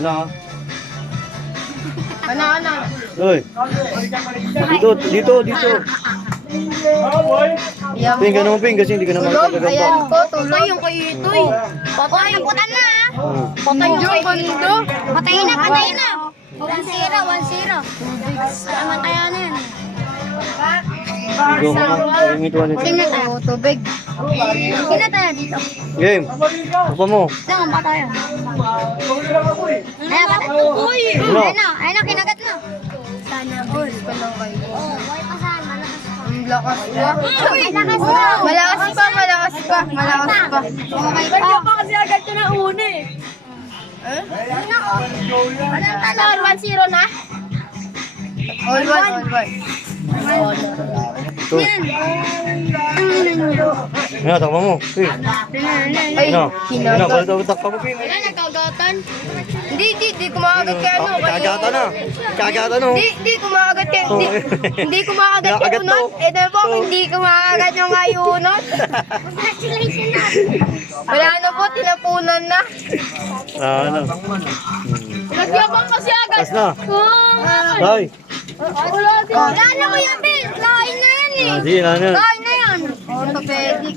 Ano? Ano? Uy. Dito. Ping, ano mo ping? Kasi hindi ka naman Tulog, kagagamba. ayan po, tulog. Patay yung kay Itoy. Patay yung putan na ah. Patay yung kay Ito. Patay na. 1-0. Tama kaya na yan. Ligo ka na. Pingit mo nito. Tingnan tayo. Tubig. Tingnan tayo dito. Game. Apa mo? Saan ba tayo? Ayan ba? Uy! Ano? Ayun na, kinagat na. Sana all. Walang kayo. Oh, buhay pa saan? Malakas pa. Ang lakas pa. Uy! Lakas pa. Malakas pa. Okay pa. Pa kasi agad ko na una eh. Ano ko? Anong tanong? 1-0 na? All one. Ito. Ano, takpa mo. Uy. Ay, Ano? Ano, kinagat. balita pa mo ping. Wala, nagkagatan. Hindi kumakagat kay ano. Kagata na. Kagata no. Hindi kumakagat kay, hindi kumakagat kay Nakagat unot. to. Ito po, hindi kumakagat yung ayunot. Congratulations na. Wala na po, tinapunan na. Ano? Nagyabang kasi agad. Tas na. Ay. Wala na ko yan, Bill. Lain na yan eh. Sige na. Lain na yan. Orthopedic.